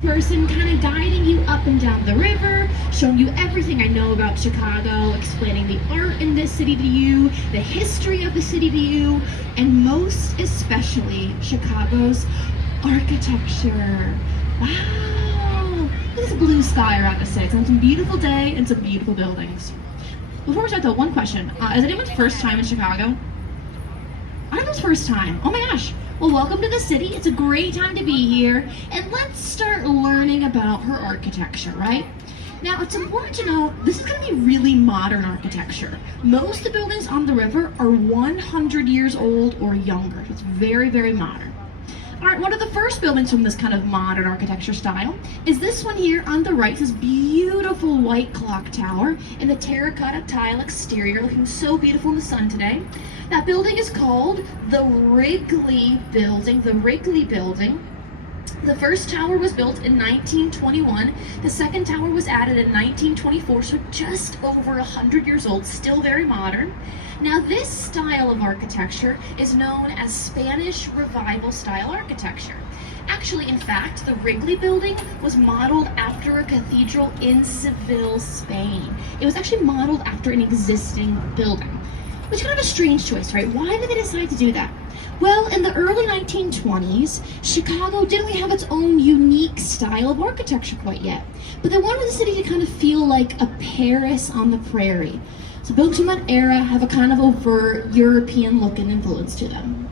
person kind of guiding you up and down the river, showing you everything I know about Chicago, explaining the art in this city to you, the history of the city to you, and most especially Chicago's architecture. Wow! Look at this blue sky around the city. It's a beautiful day and some beautiful buildings. Before we start though, one question. Is anyone's first time in Chicago? Everyone's first time. Oh my gosh. Well, welcome to the city. It's a great time to be here. And let's start learning about her architecture, right? Now, it's important to know this is going to be really modern architecture. Most of the buildings on the river are 100 years old or younger. It's very, very modern. All right, one of the first buildings from this kind of modern architecture style is this one here on the right, this beautiful white clock tower in the terracotta tile exterior, looking so beautiful in the sun today. That building is called the Wrigley Building, The first tower was built in 1921. The second tower was added in 1924, so just over 100 years old, still very modern. Now this style of architecture is known as Spanish Revival style architecture. Actually, in fact, the Wrigley Building was modeled after a cathedral in Seville, Spain. It was actually modeled after an existing building, which is kind of a strange choice, right? Why did they decide to do that? Well, in the early 1920s, Chicago didn't really have its own unique style of architecture quite yet, but they wanted the city to kind of feel like a Paris on the prairie. So buildings from that era have a kind of overt European look and influence to them.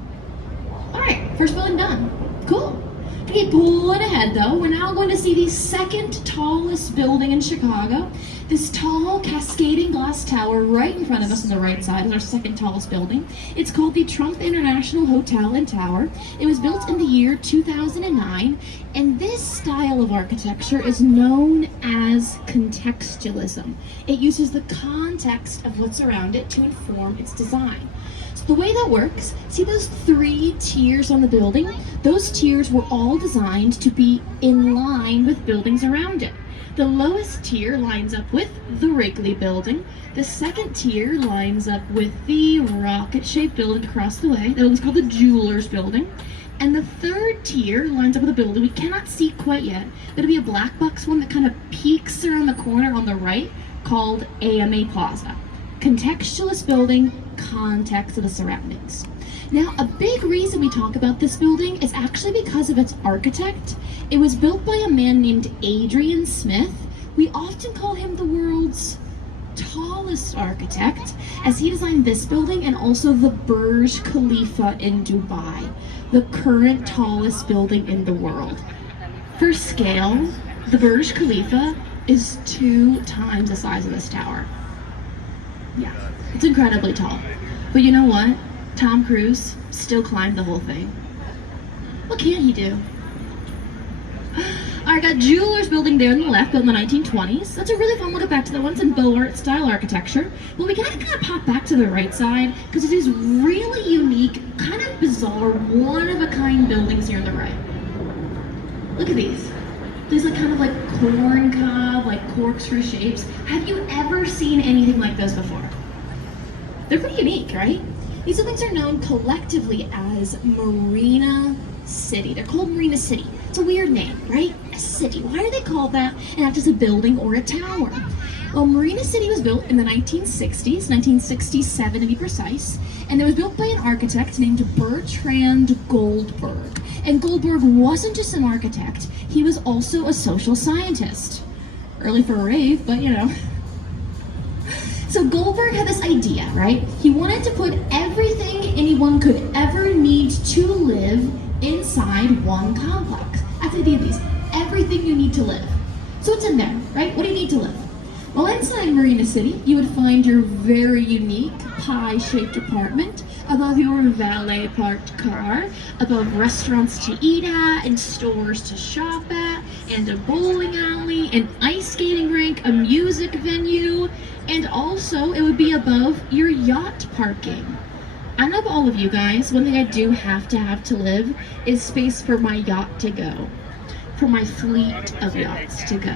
All right, first building done. Cool. To keep pulling ahead though, we're now going to see the second tallest building in Chicago. This tall cascading glass tower right in front of us on the right side is our second tallest building. It's called the Trump International Hotel and Tower. It was built in the year 2009, and this style of architecture is known as contextualism. It uses the context of what's around it to inform its design. So the way that works, see those 3 tiers on the building? Those tiers were all designed to be in line with buildings around it. The lowest tier lines up with the Wrigley Building. The second tier lines up with the rocket-shaped building across the way. That one's called the Jewelers Building. And the third tier lines up with a building we cannot see quite yet. It'll be a black box one that kind of peeks around the corner on the right, called AMA Plaza. Contextualist building, context of the surroundings. Now, a big reason we talk about this building is actually because of its architect. It was built by a man named Adrian Smith. We often call him the world's tallest architect, as he designed this building and also the Burj Khalifa in Dubai, the current tallest building in the world. For scale, the Burj Khalifa is 2 times the size of this tower. Yeah, it's incredibly tall. But you know what? Tom Cruise still climbed the whole thing. What can't he do? Alright, got Jewelers Building there on the left, built in the 1920s. That's a really fun look back to the ones in Beaux Arts style architecture. But we can kind of pop back to the right side because it is really unique, kind of bizarre, one-of-a-kind buildings here on the right. Look at these. These like kind of like corn cob, like corkscrew shapes. Have you ever seen anything like those before? They're pretty unique, right? These buildings are known collectively as Marina City. They're called Marina City. It's a weird name, right? A city. Why are they called that and not just a building or a tower? Well, Marina City was built in the 1960s, 1967 to be precise, and it was built by an architect named Bertrand Goldberg. And Goldberg wasn't just an architect, he was also a social scientist. Early for a rave, but you know. So Goldberg had this idea, right? He wanted to put everything anyone could ever need to live inside one complex. That's the idea of these. Everything you need to live. So what's in there, right? What do you need to live? Well, inside Marina City, you would find your very unique pie-shaped apartment, above your valet parked car, above restaurants to eat at, and stores to shop at, and a bowling alley, an ice skating rink, a music venue, and also it would be above your yacht parking. I know about all of you guys, one thing I do have to live is space for my yacht to go, for my fleet of yachts to go.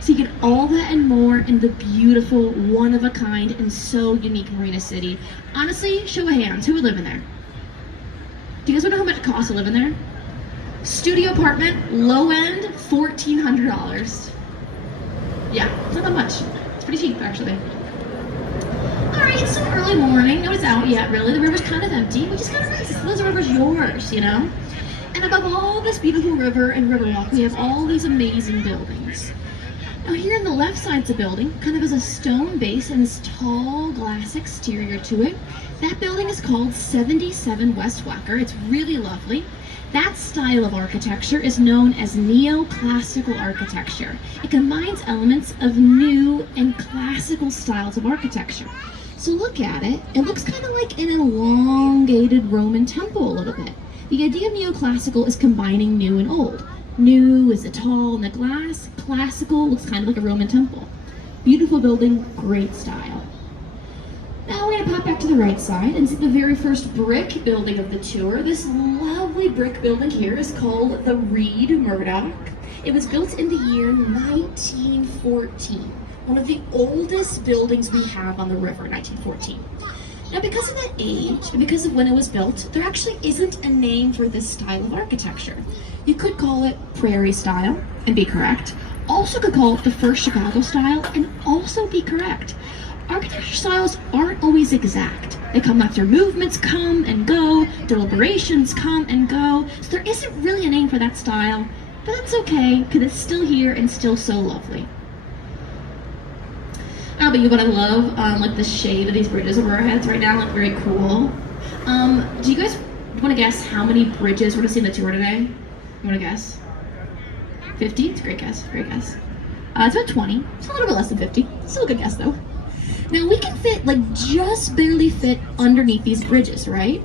So you get all that and more in the beautiful, one-of-a-kind, and so unique Marina City. Honestly, show of hands, who would live in there? Do you guys want to know how much it costs to live in there? Studio apartment, low end, $1,400. Yeah, it's not that much. It's pretty cheap, actually. Alright, it's still early morning. Nobody's out yet, really. The river's kind of empty, which is kind of nice. The river's yours, you know? And above all this beautiful river and riverwalk, we have all these amazing buildings. Now here on the left side's a building, kind of has a stone base and this tall glass exterior to it. That building is called 77 West Wacker. It's really lovely. That style of architecture is known as neoclassical architecture. It combines elements of new and classical styles of architecture. So look at it, it looks kind of like an elongated Roman temple a little bit. The idea of neoclassical is combining new and old. New is the tall and the glass, classical looks kind of like a Roman temple. Beautiful building, great style. Now we're going to pop back to the right side and see the very first brick building of the tour. This lovely brick building here is called the Reed Murdoch. It was built in the year 1914. One of the oldest buildings we have on the river, 1914. Now because of that age, and because of when it was built, there actually isn't a name for this style of architecture. You could call it Prairie style, and be correct. Also could call it the first Chicago style, and also be correct. Architecture styles aren't always exact. They come after movements come and go, deliberations come and go, so there isn't really a name for that style, but that's okay, because it's still here and still so lovely. I don't know about you, but I love like the shade of these bridges over our heads right now, like very cool. Do you guys want to guess how many bridges we're going to see in the tour today? You want to guess? 50? It's a great guess, great guess. It's about 20, it's a little bit less than 50, still a good guess though. Now we can fit, like just barely fit underneath these bridges, right?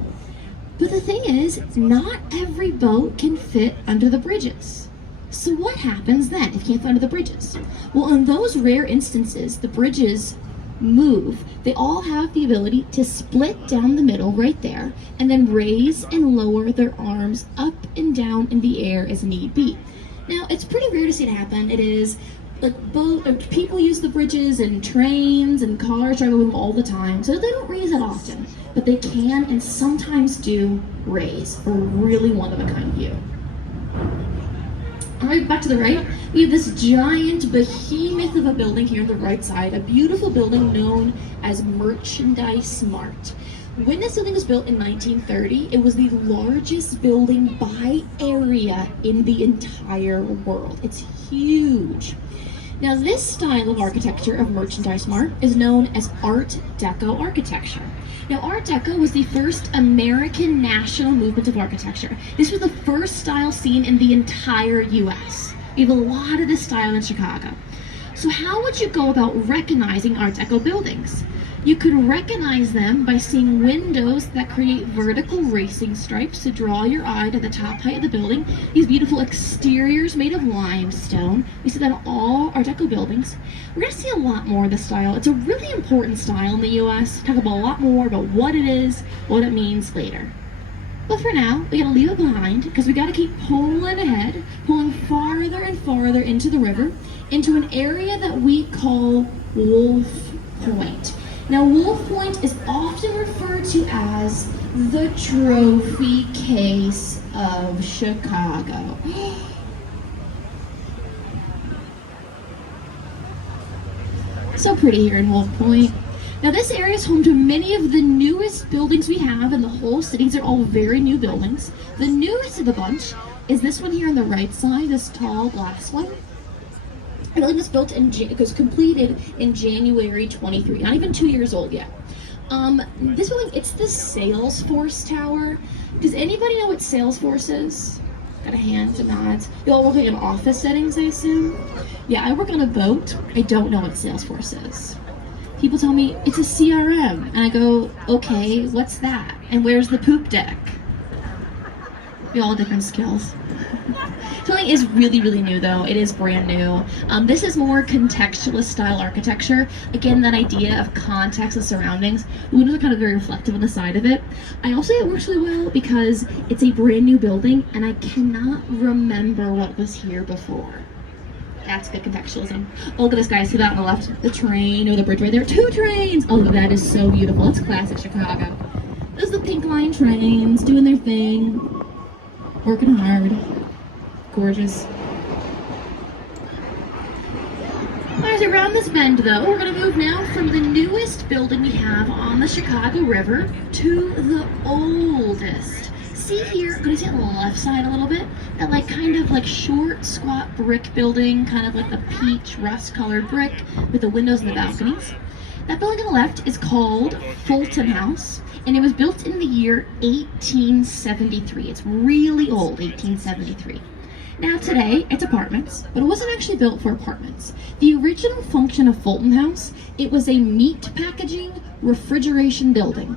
But the thing is, not every boat can fit under the bridges. So what happens then if you can't fit under the bridges? Well, in those rare instances, the bridges move. They all have the ability to split down the middle right there and then raise and lower their arms up and down in the air as need be. Now, it's pretty rare to see it happen. It is like people use the bridges and trains and cars drive over them all the time, so they don't raise that often, but they can and sometimes do raise for a really one-of-a-kind view. All right, back to the right, we have this giant behemoth of a building here on the right side, a beautiful building known as Merchandise Mart. When this building was built in 1930, it was the largest building by area in the entire world. It's huge. Now this style of architecture of Merchandise Mart is known as Art Deco architecture. Now Art Deco was the first American national movement of architecture. This was the first style seen in the entire US. We have a lot of this style in Chicago. So how would you go about recognizing Art Deco buildings? You could recognize them by seeing windows that create vertical racing stripes to draw your eye to the top height of the building. These beautiful exteriors made of limestone. We see that on all Art Deco buildings. We're going to see a lot more of this style. It's a really important style in the US. Talk about a lot more about what it is, what it means later. But for now, we gotta leave it behind because we gotta keep pulling ahead, pulling farther and farther into the river, into an area that we call Wolf Point. Now, Wolf Point is often referred to as the trophy case of Chicago. So pretty here in Wolf Point. Now, this area is home to many of the newest buildings we have in the whole city. These are all very new buildings. The newest of the bunch is this one here on the right side, this tall glass one. The building was built it was completed in January 23, not even 2 years old yet. This building, it's the Salesforce Tower. Does anybody know what Salesforce is? Got a hand, some nods. You all work in office settings, I assume? Yeah, I work on a boat. I don't know what Salesforce is. People tell me it's a CRM, and I go, okay, what's that? And where's the poop deck? We all have different skills. Something is really, really new though. It is brand new. This is more contextualist style architecture. Again, that idea of context and surroundings. The windows are kind of very reflective on the side of it. I also say it works really well because it's a brand new building and I cannot remember what was here before. That's good contextualism. Oh, look at this, guys. See that on the left? The train or the bridge right there. 2 trains! Oh, that is so beautiful. It's classic Chicago. Those are the Pink Line trains doing their thing. Working hard. gorgeous. As around this bend, though, we're going to move now from the newest building we have on the Chicago River to the oldest. See here, I'm going to see on the left side a little bit, that like kind of like short, squat brick building, kind of like the peach rust-colored brick with the windows and the balconies. That building on the left is called Fulton House, and it was built in the year 1873. It's really old, 1873. Now today, it's apartments, but it wasn't actually built for apartments. The original function of Fulton House, it was a meat packaging refrigeration building.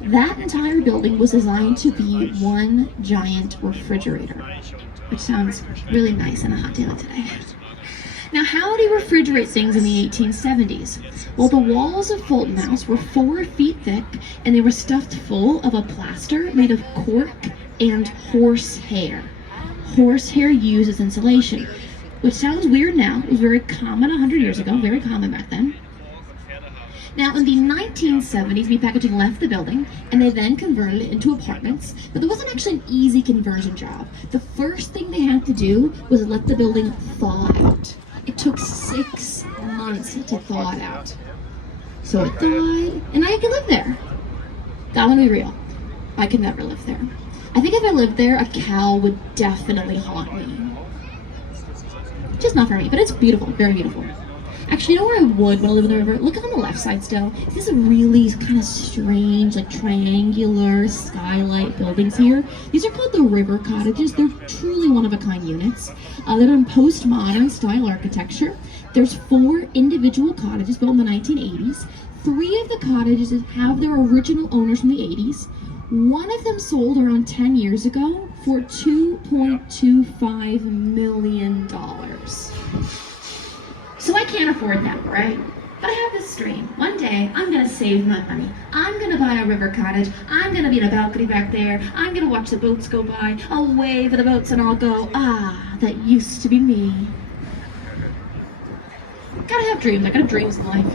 That entire building was designed to be one giant refrigerator, which sounds really nice on a hot day like today. Now, how did he refrigerate things in the 1870s? Well, the walls of Fulton House were 4 feet thick, and they were stuffed full of a plaster made of cork and horsehair. Horsehair used as insulation, which sounds weird now. It was very common 100 years ago, very common back then. Now, in the 1970s, meat packaging left the building, and they then converted it into apartments, but there wasn't actually an easy conversion job. The first thing they had to do was let the building thaw out. It took 6 months to thaw it out. So it thawed, and I could live there. That one be real. I could never live there. I think if I lived there, a cow would definitely haunt me. Just not for me, but it's beautiful, very beautiful. Actually, you know where I would want to live in the river? Look on the left side still. These are really kind of strange, like triangular skylight buildings here. These are called the river cottages. They're truly one-of-a-kind units. They're in postmodern style architecture. There's 4 individual cottages built in the 1980s. 3 of the cottages have their original owners from the 80s. One of them sold around 10 years ago for $2.25 million. So I can't afford that, right? But I have this dream. One day, I'm gonna save my money. I'm gonna buy a river cottage. I'm gonna be in a balcony back there. I'm gonna watch the boats go by. I'll wave at the boats and I'll go, ah, that used to be me. Gotta have dreams. I gotta have dreams in life.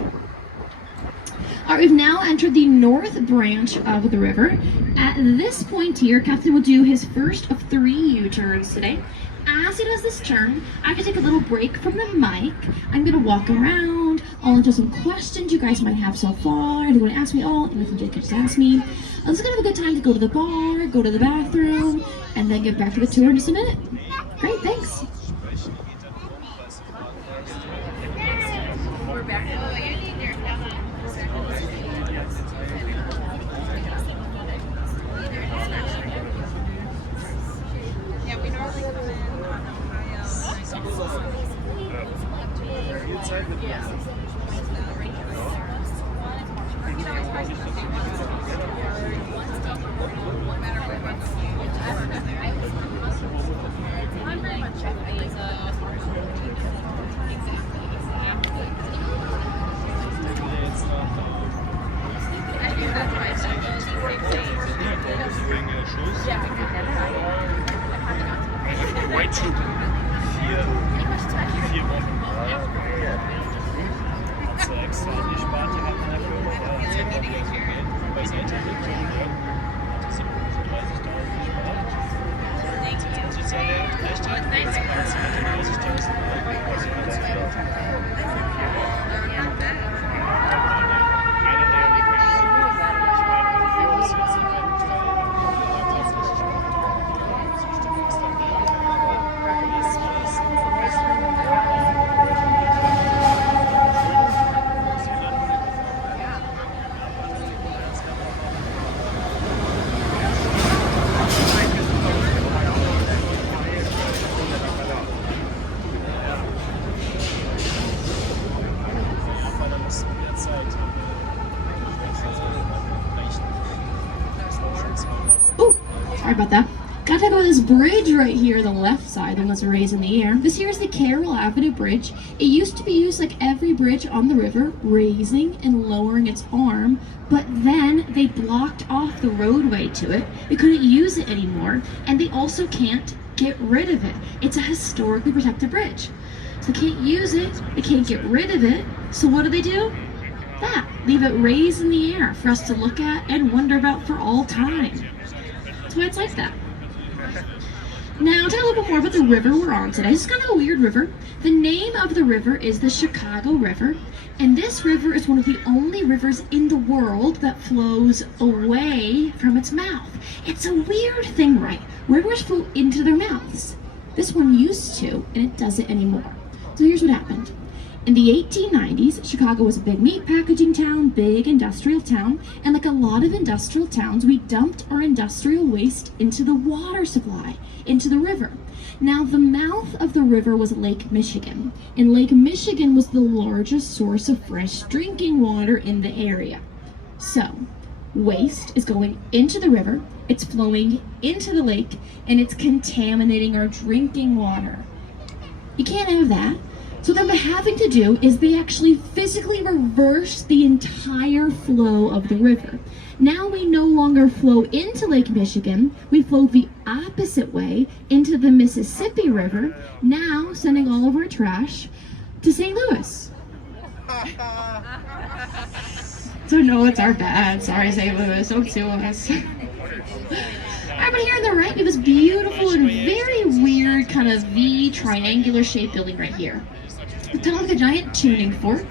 All right, we've now entered the north branch of the river. At this point here, Captain will do his first of 3 U-turns today. As he does this turn, I can take a little break from the mic. I'm gonna walk around. I'll answer some questions you guys might have so far. If you want to ask me all, anything you can just ask me. I'm just gonna have a good time to go to the bar, go to the bathroom, and then get back to the tour in just a minute. Great, thanks. We're back. Oh, you need your we normally come in on Ohio. I'm very much White Troop. 4 Wochen. Hast du extra angespart, die hatten dafür beiseite gelegt. Das sind 30.000 gespart. Und sie zahlen recht hat, 30.000 Sorry about that. Gotta talk about this bridge right here, the left side, the one that's raised in the air. This here is the Carroll Avenue Bridge. It used to be used like every bridge on the river, raising and lowering its arm, but then they blocked off the roadway to it. They couldn't use it anymore, and they also can't get rid of it. It's a historically protected bridge. So they can't use it, they can't get rid of it, so what do? That, leave it raised in the air for us to look at and wonder about for all time. That's why it's like that. Now, tell a little bit more about the river we're on today. It's kind of a weird river. The name of the river is the Chicago River, and this river is one of the only rivers in the world that flows away from its mouth. It's a weird thing, right? Rivers flow into their mouths. This one used to, and it doesn't anymore. So here's what happened. In the 1890s, Chicago was a big meat packaging town, big industrial town, and like a lot of industrial towns, we dumped our industrial waste into the water supply, into the river. Now, the mouth of the river was Lake Michigan, and Lake Michigan was the largest source of fresh drinking water in the area. So, waste is going into the river, it's flowing into the lake, and it's contaminating our drinking water. You can't have that. So what they're having to do is they actually physically reverse the entire flow of the river. Now we no longer flow into Lake Michigan, we flow the opposite way into the Mississippi River, now sending all of our trash to St. Louis. So no, it's our bad. Sorry, St. Louis, don't sue us. Alright, but here on the right, we have this beautiful and very weird kind of V triangular shaped building right here. It's kind of like a giant tuning fork.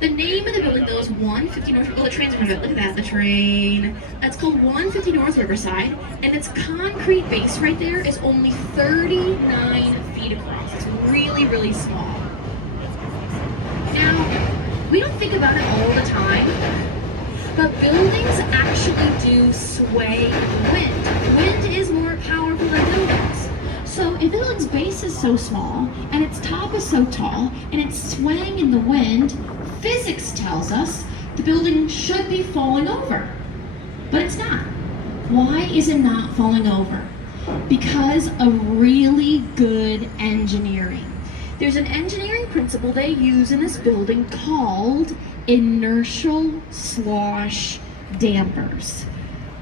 The name of the building, though, is 150 North. Oh, the train's coming out. Look at that, the train. That's called 150 North Riverside, and its concrete base right there is only 39 feet across. It's really, really small. Now, we don't think about it all the time, but buildings actually do sway wind. Wind is more powerful than buildings. So if the building's base is so small, and its top is so tall, and it's swaying in the wind, physics tells us the building should be falling over. But it's not. Why is it not falling over? Because of really good engineering. There's an engineering principle they use in this building called inertial slosh dampers.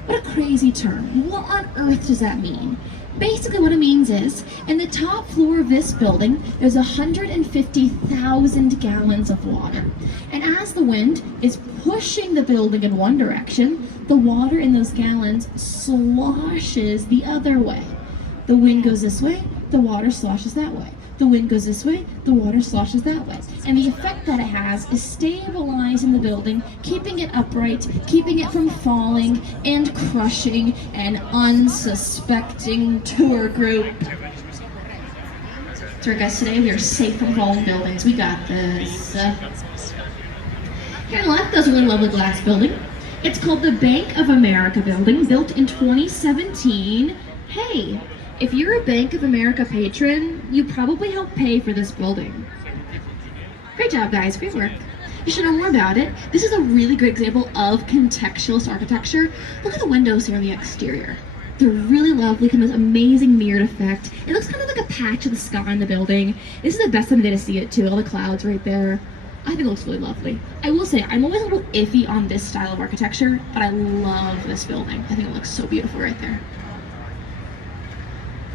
What a crazy term. What on earth does that mean? Basically what it means is, in the top floor of this building, there's 150,000 gallons of water. And as the wind is pushing the building in one direction, the water in those gallons sloshes the other way. The wind goes this way, the water sloshes that way. The wind goes this way, the water sloshes that way. And the effect that it has is stabilizing the building, keeping it upright, keeping it from falling and crushing an unsuspecting tour group. Tour guys, today we are safe from falling buildings. We got this. Here on the left, there's a really lovely glass building. It's called the Bank of America building, built in 2017. Hey, if you're a Bank of America patron, you probably helped pay for this building. Great job, guys. Great work. You should know more about it. This is a really great example of contextualist architecture. Look at the windows here on the exterior. They're really lovely, kind of amazing mirrored effect. It looks kind of like a patch of the sky in the building. This is the best time of day to see it, too. All the clouds right there. I think it looks really lovely. I will say, I'm always a little iffy on this style of architecture, but I love this building. I think it looks so beautiful right there.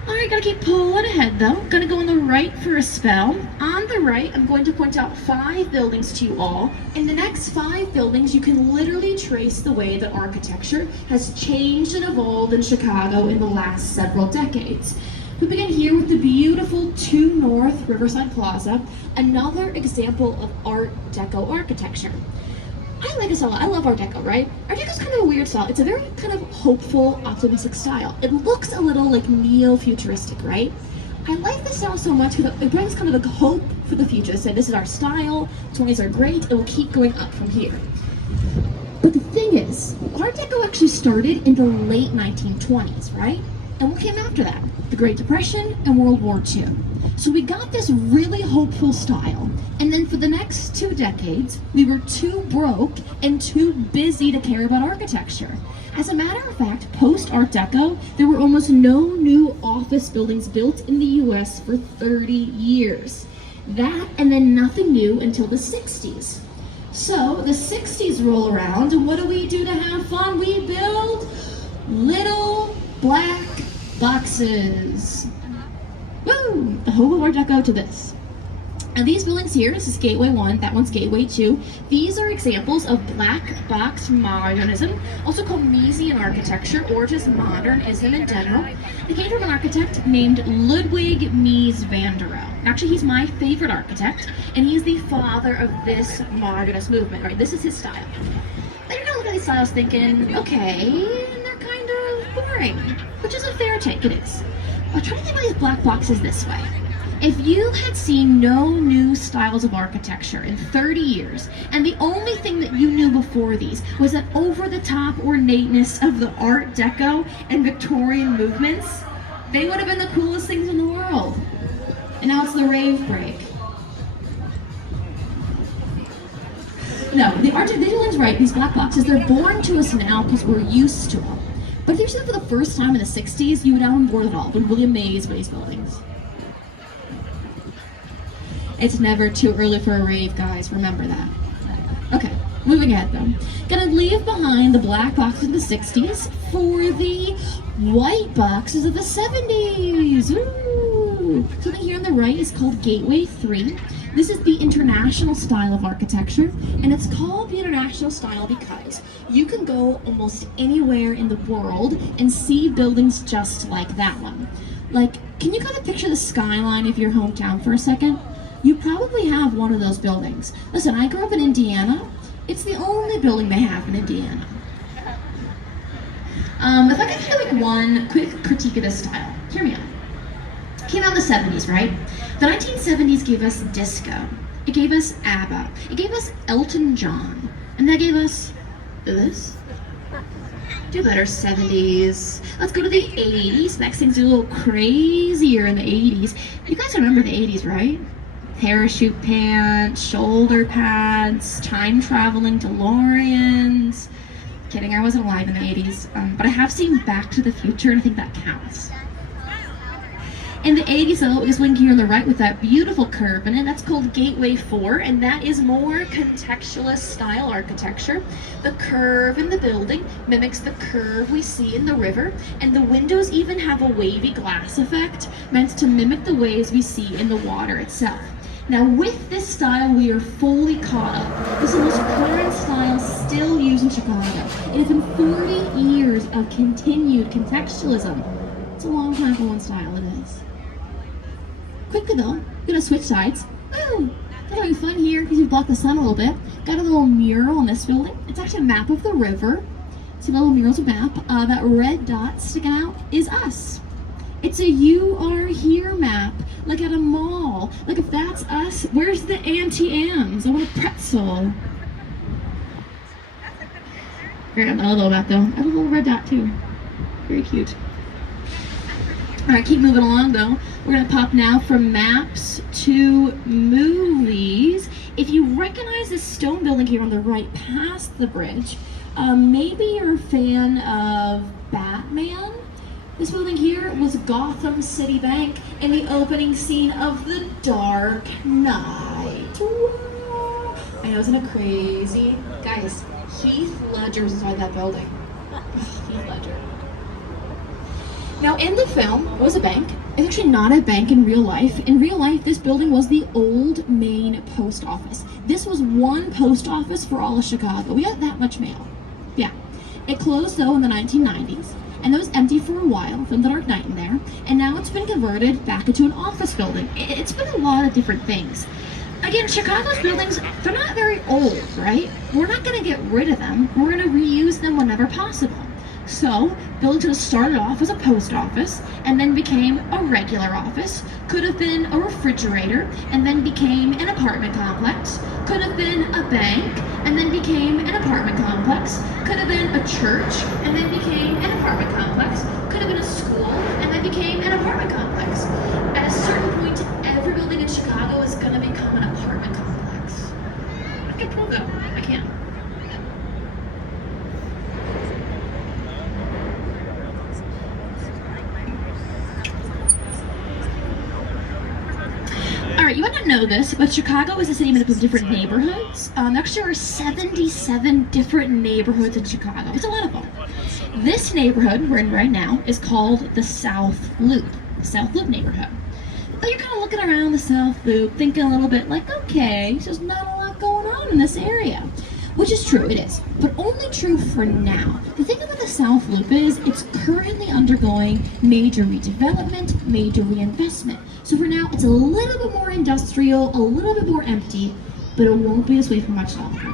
Alright, gotta keep pulling ahead though. Gonna go on the right for a spell. On the right, I'm going to point out 5 buildings to you all. In the next 5 buildings, you can literally trace the way that architecture has changed and evolved in Chicago in the last several decades. We begin here with the beautiful 2 North Riverside Plaza, another example of Art Deco architecture. I like this a lot. I love Art Deco, right? Art Deco's kind of a weird style. It's a very kind of hopeful, optimistic style. It looks a little like neo-futuristic, right? I like this style so much because it brings kind of like hope for the future. Say, this is our style, 20s are great, it will keep going up from here. But the thing is, Art Deco actually started in the late 1920s, right? And what came after that? The Great Depression and World War II. So we got this really hopeful style, and then for the next 2 decades, we were too broke and too busy to care about architecture. As a matter of fact, post-Art Deco, there were almost no new office buildings built in the US for 30 years. That, and then nothing new until the 60s. So the 60s roll around, and what do we do to have fun? We build little black boxes. Woo! The whole of Art Deco to this. And these buildings here, this is Gateway 1, that one's Gateway 2. These are examples of black box modernism, also called Miesian architecture, or just modernism in general. They came from an architect named Ludwig Mies van der Rohe. Actually, he's my favorite architect, and he's the father of this modernist movement, right? This is his style. Then you're gonna look at these styles thinking, okay, they're kind of boring, which is a fair take, it is. But try to think of these black boxes this way. If you had seen no new styles of architecture in 30 years, and the only thing that you knew before these was that over-the-top ornateness of the Art Deco and Victorian movements, they would have been the coolest things in the world. And now it's the rave break. No, the architecture's right, these black boxes, they're born to us now because we're used to them. But if you see them for the first time in the 60s, you would not have been bored at all, been really amazed by these buildings. It's never too early for a rave, guys. Remember that. Okay, moving ahead though. Gonna leave behind the black boxes of the 60s for the white boxes of the 70s. Ooh. Something here on the right is called Gateway 3. This is the international style of architecture, and it's called the international style because you can go almost anywhere in the world and see buildings just like that one. Like, can you kind of picture the skyline of your hometown for a second? You probably have one of those buildings. Listen, I grew up in Indiana. It's the only building they have in Indiana. If I could give like one quick critique of this style, hear me out. Came out in the 70s, right? The 1970s gave us disco. It gave us ABBA. It gave us Elton John. And that gave us this. Do better, 70s. Let's go to the 80s. Next thing's a little crazier in the 80s. You guys remember the 80s, right? Parachute pants, shoulder pads, time-traveling DeLoreans. Kidding, I wasn't alive in the 80s, but I have seen Back to the Future, and I think that counts. In the 80s, though, is one here on the right with that beautiful curve in it. That's called Gateway 4, and that is more contextualist style architecture. The curve in the building mimics the curve we see in the river, and the windows even have a wavy glass effect meant to mimic the waves we see in the water itself. Now, with this style, we are fully caught up. This is the most current style still used in Chicago. It has been 40 years of continued contextualism. It's a long time for one style, it is. Quickly though, I'm gonna switch sides. Woo! That'll be fun here because we blocked the sun a little bit. Got a little mural on this building. It's actually a map of the river. See the little mural's a map. That red dot sticking out is us. It's a "you are here" map, like at a mall. Like if that's us, where's the Auntie Anne's? I want a pretzel. Great, I love that though. I have a little red dot too. Very cute. Alright, keep moving along though. We're gonna pop now from maps to movies. If you recognize this stone building here on the right past the bridge, maybe you're a fan of Batman. This building here was Gotham City Bank in the opening scene of The Dark Knight. Whoa. I know, isn't it crazy? Guys, Heath Ledger's inside that building. Heath Ledger. Now in the film, it was a bank. It's actually not a bank in real life. In real life, this building was the old Maine post office. This was one post office for all of Chicago. We got that much mail. Yeah. It closed though in the 1990s. And it was empty for a while, from The Dark Knight in there, and now it's been converted back into an office building. It's been a lot of different things. Again, Chicago's buildings, they're not very old, right? We're not gonna get rid of them. We're gonna reuse them whenever possible. So, buildings started off as a post office, and then became a regular office, could have been a refrigerator, and then became an apartment complex, could have been a bank, and then became an apartment complex, could have been a church, and then became an apartment complex, could have been a school, and then became an apartment complex. At a certain point, every building in Chicago is gonna become an apartment complex. I can prove that. I can. Alright, you might not know this, but Chicago is a city made up of different neighborhoods. Actually, there are 77 different neighborhoods in Chicago. It's a lot of them. This neighborhood we're in right now is called the South Loop neighborhood. But you're kind of looking around the South Loop, thinking a little bit like, okay, there's not a lot going on in this area. Which is true, it is, but only true for now. The thing about the South Loop is it's currently undergoing major redevelopment, major reinvestment. So for now, it's a little bit more industrial, a little bit more empty, but it won't be this way for much longer.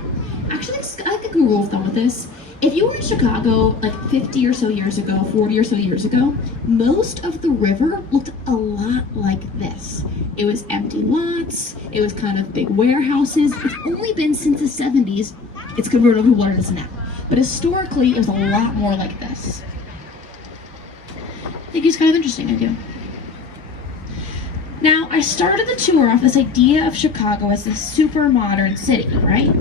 Actually, I think a rule of thumb with this, if you were in Chicago like 50 or so years ago, 40 or so years ago, most of the river looked a lot like this. It was empty lots, it was kind of big warehouses. It's only been since the 70s it's converted to what it is now. But historically, it was a lot more like this. I think it's kind of interesting, I do. Now, I started the tour off this idea of Chicago as this super modern city, right?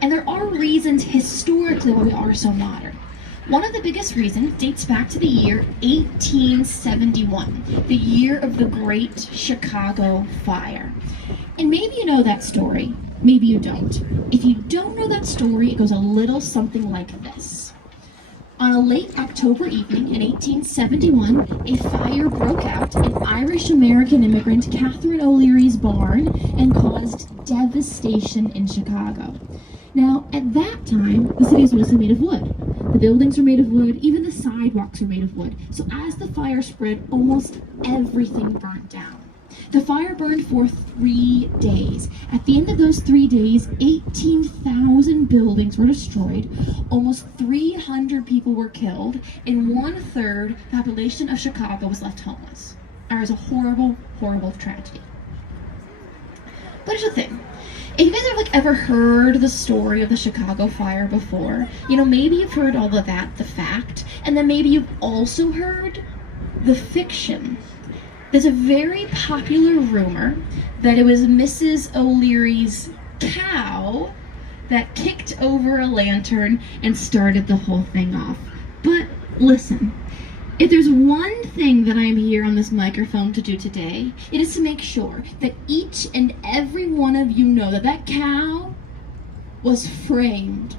And there are reasons historically why we are so modern. One of the biggest reasons dates back to the year 1871, the year of the Great Chicago Fire. And maybe you know that story, maybe you don't. If you don't know that story, it goes a little something like this. On a late October evening in 1871, a fire broke out in Irish-American immigrant Catherine O'Leary's barn and caused devastation in Chicago. Now, at that time, the city was mostly made of wood. The buildings were made of wood, even the sidewalks were made of wood. So as the fire spread, almost everything burnt down. The fire burned for 3 days. At the end of those 3 days, 18,000 buildings were destroyed, almost 300 people were killed, and 1/3 the population of Chicago was left homeless. It was a horrible, horrible tragedy. But here's the thing. If you guys have ever heard the story of the Chicago fire before, maybe you've heard all of that, the fact, and then maybe you've also heard the fiction. There's a very popular rumor that it was Mrs. O'Leary's cow that kicked over a lantern and started the whole thing off. But listen, if there's one thing that I'm here on this microphone to do today, it is to make sure that each and every one of you know that that cow was framed.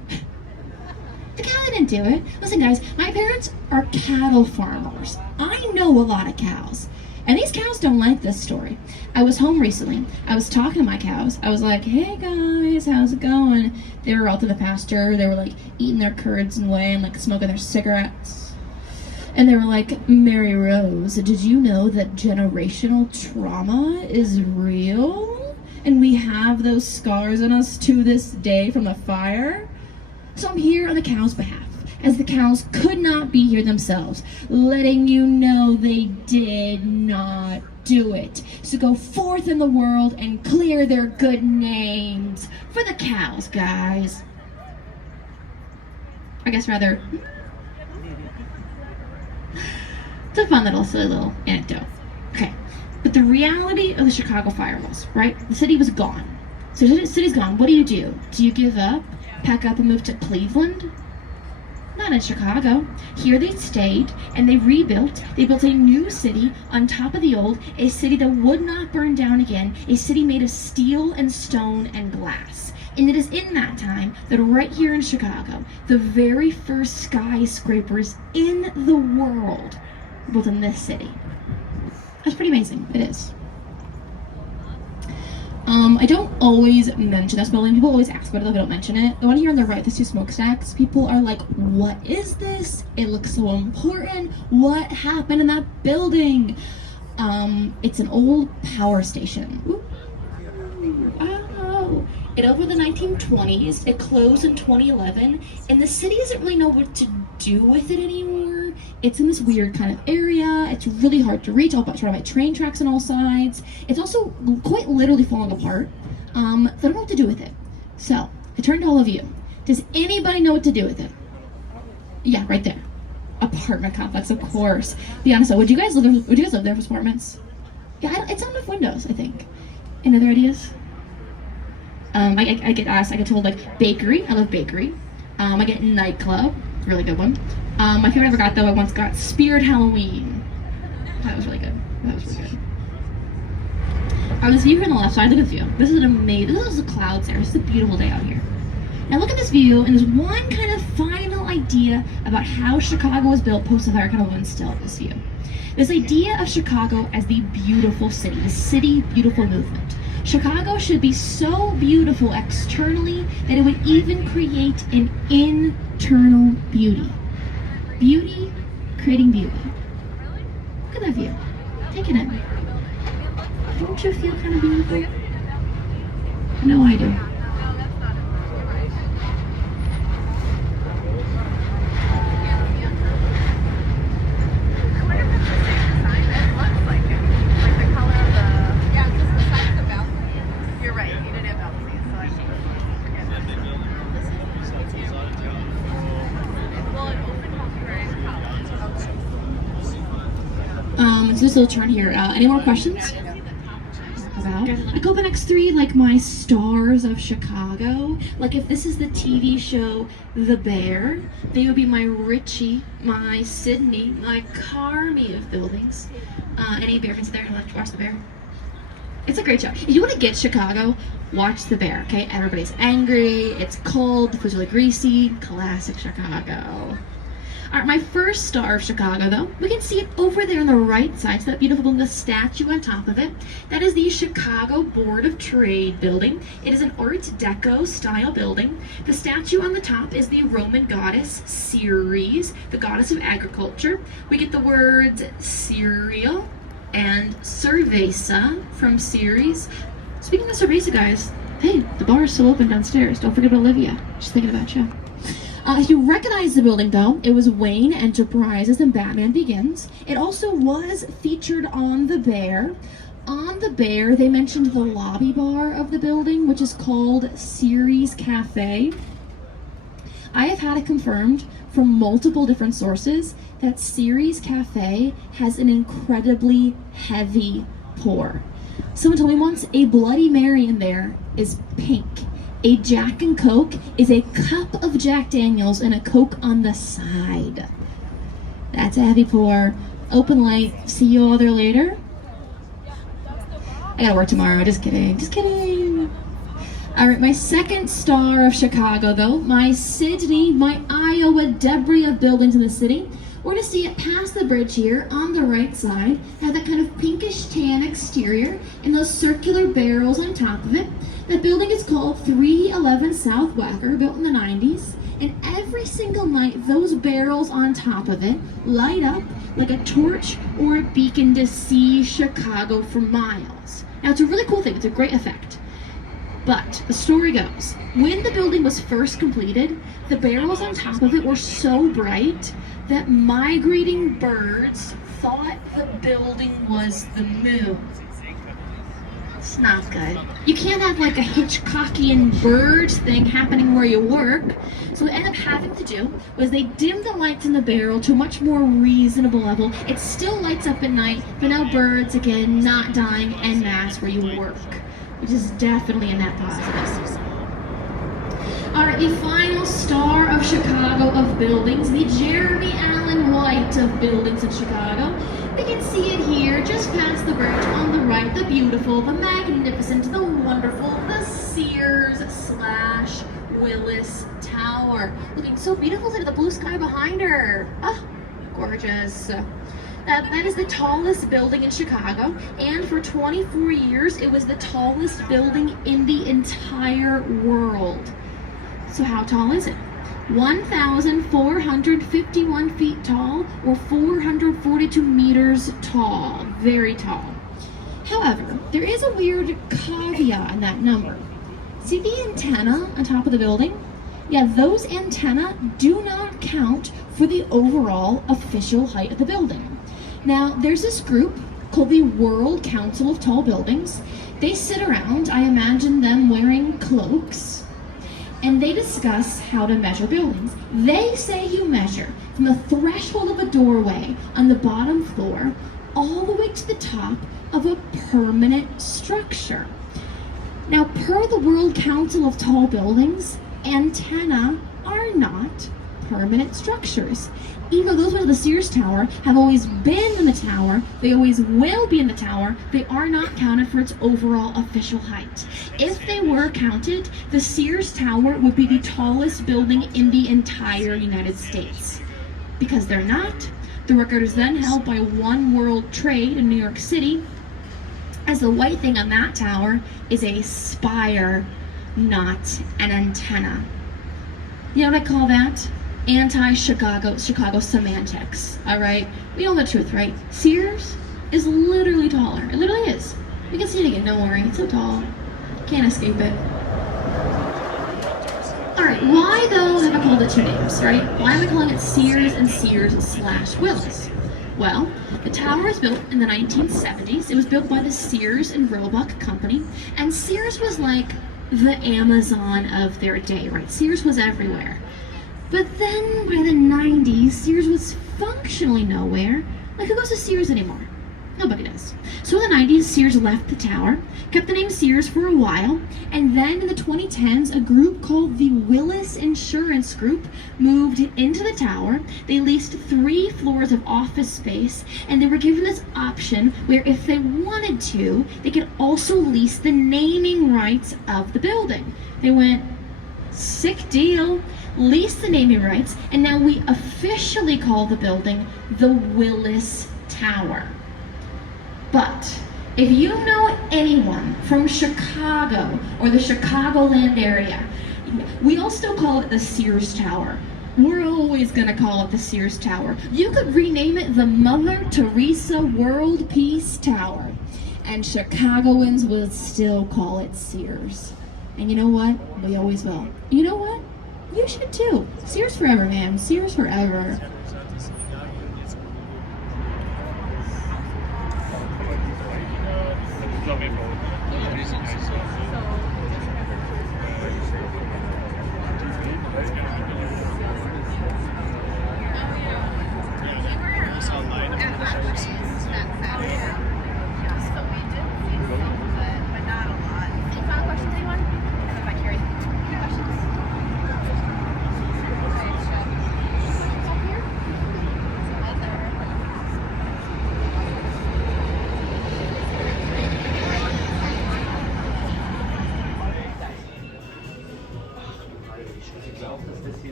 The cow didn't do it. Listen guys, my parents are cattle farmers. I know a lot of cows. And these cows don't like this story. I was home recently. I was talking to my cows. I was like, hey guys, how's it going? They were out to the pasture. They were like eating their curds and whey and like smoking their cigarettes. And they were like, Mary Rose, did you know that generational trauma is real? And we have those scars on us to this day from the fire? So I'm here on the cows' behalf, as the cows could not be here themselves, letting you know they did not do it. So go forth in the world and clear their good names for the cows, guys. I guess rather, it's a fun silly little anecdote. Okay, but the reality of the Chicago fire was, right? The city was gone. So the city's gone. What do? Do you give up, pack up and move to Cleveland? Not in Chicago. Here they stayed and they rebuilt. They built a new city on top of the old, a city that would not burn down again, a city made of steel and stone and glass. And it is in that time that right here in Chicago, the very first skyscrapers in the world were built in this city. That's pretty amazing. It is. I don't always mention this building. People always ask about it, though I don't mention it. The one here on the right, the 2 smokestacks, people are like, what is this? It looks so important. What happened in that building? It's an old power station. Ooh. Oh. It opened in the 1920s. It closed in 2011, and the city doesn't really know what to do with it anymore. It's in this weird kind of area. It's really hard to reach. All surrounded by train tracks on all sides. It's also quite literally falling apart. So I don't know what to do with it. So I turn to all of you. Does anybody know what to do with it? Yeah, right there. Apartment complex, of course. Be honest though, would you guys live there for apartments? Yeah, it's not enough windows, I think. Any other ideas? I get asked, I get told like bakery. I love bakery. I get nightclub, really good one. My favorite I ever got though, I once got Spirit Halloween. That was really good. This view here on the left side, look at this view. This is an amazing, this is the clouds there. This is a beautiful day out here. Now look at this view, and there's one kind of final idea about how Chicago was built post the fire kind of instill this view. This idea of Chicago as the beautiful city, the city beautiful movement. Chicago should be so beautiful externally that it would even create an internal beauty. Beauty creating beauty. Look at that view. Take it in. Don't you feel kind of beautiful? I know I do. So this little turn here. Any more questions? I call the next three like my stars of Chicago. Like if this is the TV show The Bear, they would be my Richie, my Sydney, my Carmi of buildings. Any Bear fans there? Let's watch The Bear. It's a great show. If you want to get Chicago, watch The Bear, okay? Everybody's angry, it's cold, the food's really greasy. Classic Chicago. Alright, my first star of Chicago, though, we can see it over there on the right side, so that beautiful building, the statue on top of it. That is the Chicago Board of Trade building. It is an Art Deco style building. The statue on the top is the Roman goddess Ceres, the goddess of agriculture. We get the words cereal and cerveza from Ceres. Speaking of cerveza, guys, hey, the bar is still open downstairs. Don't forget Olivia. Just thinking about you. If you recognize the building, though, it was Wayne Enterprises and Batman Begins. It also was featured on The Bear. On The Bear, they mentioned the lobby bar of the building, which is called Ceres Cafe. I have had it confirmed from multiple different sources that Ceres Cafe has an incredibly heavy pour. Someone told me once a Bloody Mary in there is pink. A Jack and Coke is a cup of Jack Daniels and a Coke on the side. That's a heavy pour. Open light. See you all there later. I gotta work tomorrow. Just kidding. Just kidding. All right, my second star of Chicago, though, my Sydney, my Iowa debris of buildings in the city. We're gonna see it past the bridge here on the right side. Have that kind of pinkish tan exterior and those circular barrels on top of it. That building is called 311 South Wacker, built in the 90s. And every single night, those barrels on top of it light up like a torch or a beacon to see Chicago for miles. Now, it's a really cool thing. It's a great effect. But the story goes, when the building was first completed, the barrels on top of it were so bright that migrating birds thought the building was the moon. It's not good. You can't have like a Hitchcockian birds thing happening where you work. So what they ended up having to do was they dimmed the lights in the barrel to a much more reasonable level. It still lights up at night, but now birds, again, not dying en masse where you work, which is definitely a net positive. All right, the final star of Chicago of buildings, the Jeremy Allen White of buildings in Chicago. We can see it here, just past the bridge on the right, the beautiful, the magnificent, the wonderful, the Sears/Willis Tower. Looking so beautiful to the blue sky behind her. Oh, gorgeous. That is the tallest building in Chicago, and for 24 years, it was the tallest building in the entire world. So how tall is it? 1,451 feet tall, or 442 meters tall. Very tall. However, there is a weird caveat in that number. See the antenna on top of the building? Yeah, those antenna do not count for the overall official height of the building. Now, there's this group called the World Council of Tall Buildings. They sit around, I imagine them wearing cloaks, and they discuss how to measure buildings. They say you measure from the threshold of a doorway on the bottom floor all the way to the top of a permanent structure. Now, per the World Council of Tall Buildings, antennae are not permanent structures. Even though those ones of the Sears Tower have always been in the tower, they always will be in the tower, they are not counted for its overall official height. If they were counted, the Sears Tower would be the tallest building in the entire United States. Because they're not, The record is then held by One World Trade in New York City, as the white thing on that tower is a spire, not an antenna. You know what I call that? Anti-Chicago semantics, all right? We know the truth, right? Sears is literally taller. It literally is. You can see it again, don't worry. It's so tall. Can't escape it. All right, why though have I called it two names, right? Why am I calling it Sears and Sears/Willis? Well, the tower was built in the 1970s. It was built by the Sears and Roebuck Company, and Sears was like the Amazon of their day, right? Sears was everywhere. But then by the 90s, Sears was functionally nowhere. Like, who goes to Sears anymore? Nobody does. So in the 90s, Sears left the tower, kept the name Sears for a while, and then in the 2010s, a group called the Willis Insurance Group moved into the tower. They leased 3 floors of office space, and they were given this option where if they wanted to, they could also lease the naming rights of the building. They went, sick deal, leased the naming rights, and now we officially call the building the Willis Tower. But if you know anyone from Chicago or the Chicagoland area, we all still call it the Sears Tower. We're always gonna call it the Sears Tower. You could rename it the Mother Teresa World Peace Tower, and Chicagoans would still call it Sears. And you know what? We always will. You know what? You should too. Sears forever, man. Sears forever.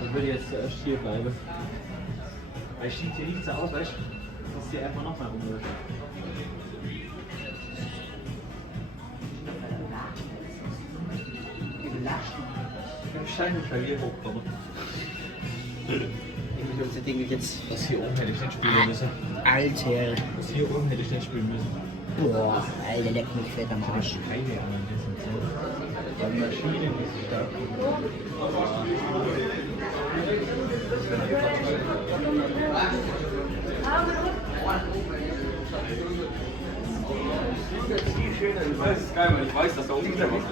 Ich würde jetzt zuerst hier bleiben. Weil es sieht hier nicht so aus, weißt du? Das ist hier einfach nochmal rumläuft. Ich habe Schein mit Klavier hochkommen. Ich muss denke jetzt. Das hier oben hätte ich nicht spielen müssen. Alter. Das hier oben hätte ich nicht spielen müssen. Boah, Alter, leck mich fett am Arsch. Keine Ahnung, das sind so. Die Maschine ist stark. Das ist geil, weil ich weiß, dass da unten wieder was ist.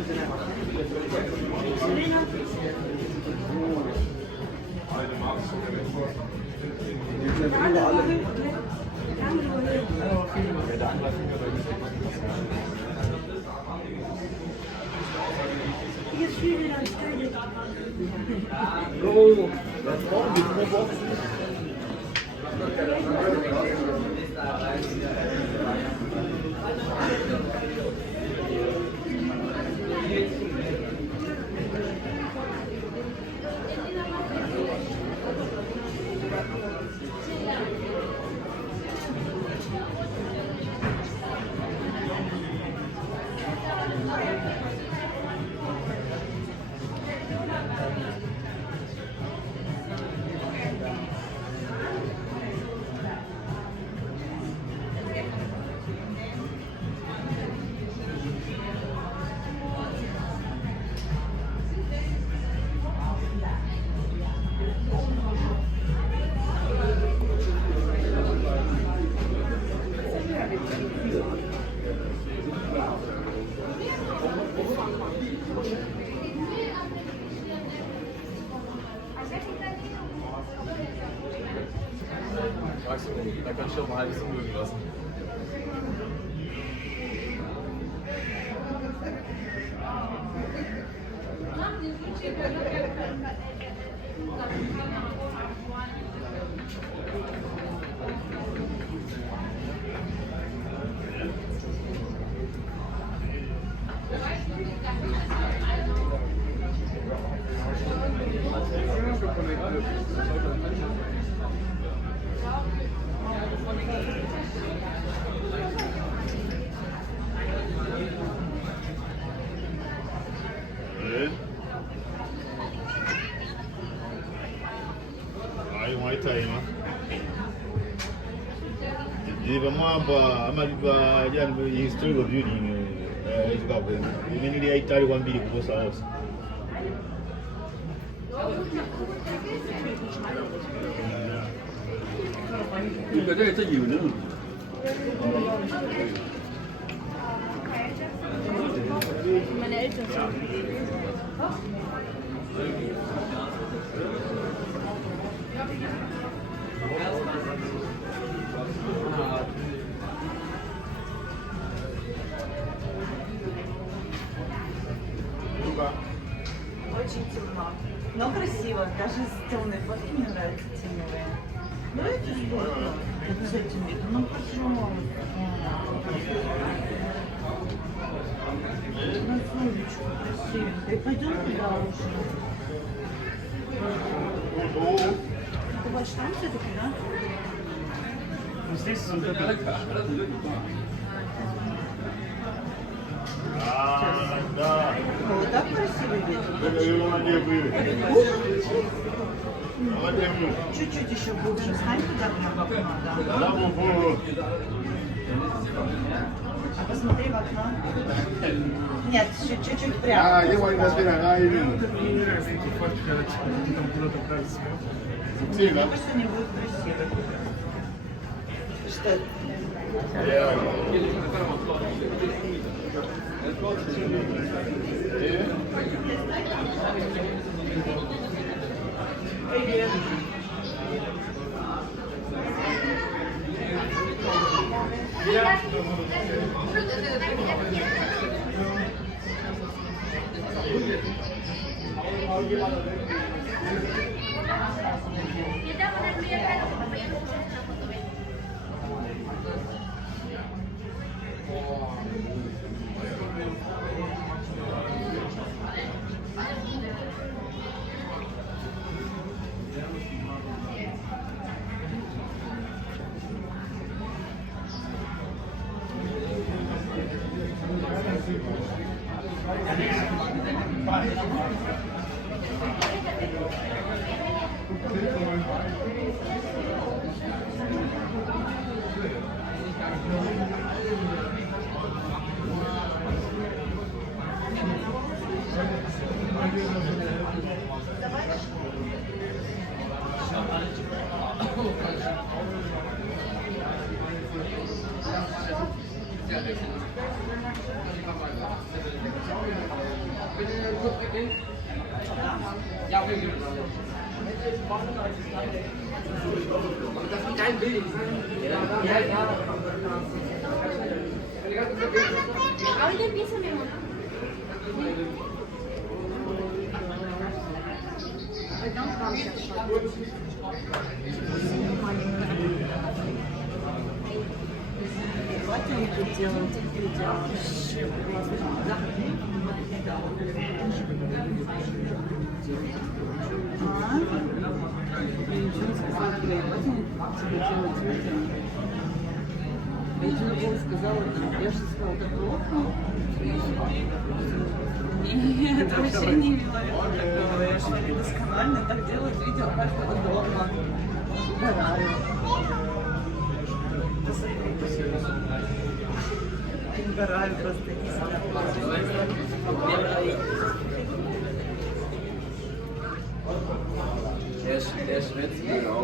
Oh, das brauchen wir pro Woche. Da kannst du doch mal ein halbes Unglück lassen. Jadi memang apa amal juga jangan history of building itu apa ini dia Italia one big boss house. Cái đấy rất nhiều nữa. Очень темно. Но красиво. Даже с темной фотки мне нравится теневые. Ну это здорово. С этим видом. Ну пожалуйста. На солнечку красивенько. И пойдем туда уже. Ты больше там все-таки, да? Здесь Да. Вот так красивый вид. Чуть-чуть еще глубже. Стань туда прям в окно, да. А посмотри в окно. Нет, чуть-чуть прямо. Я могу наспирать, мне не нравятся эти фотки, когда ты там куда-то вдаль смотришь. Мне кажется, они будут красивые. Что это? Привет. Ahorita empieza mi amor. Платье он тут делает, вообще классно. Да. Я ничего не сказала, когда я платье тебе делать видео. Я ничего не сказала, я же сказала, так плохо. Нет, вообще не видела такого. Я же досконально так делают видео каждого дома. Угораю. Угораю просто, не знаю. Der schwitzt mich auf.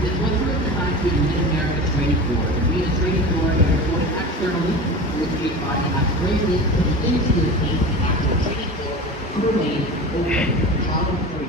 This was designed to be the Mid-America Training Floor. The Marina Training Floor is reported externally, which we body aspirated into the tank and actual training floor to remain open, problem-free.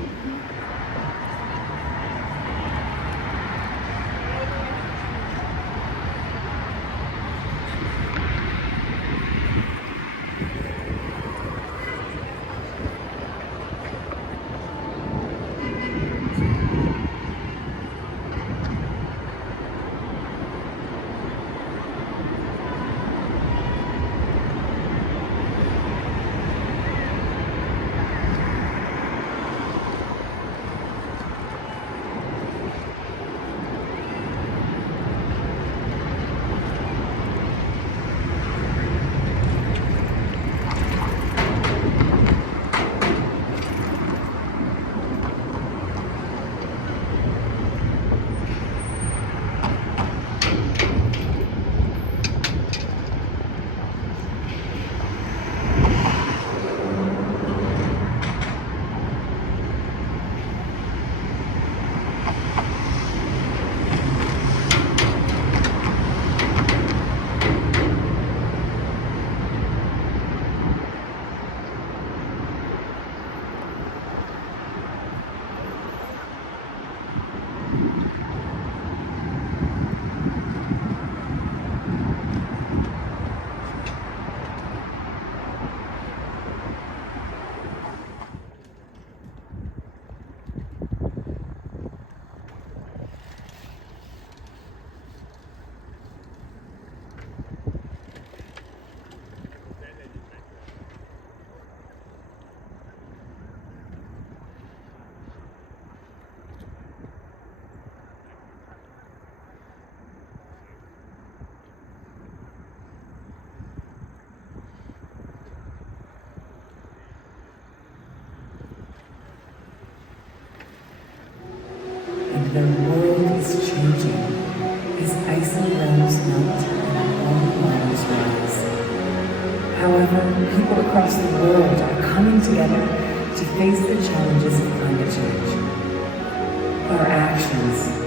The world is changing as ice and realms melt and warm waters rise. However, people across the world are coming together to face the challenges of climate change. Our actions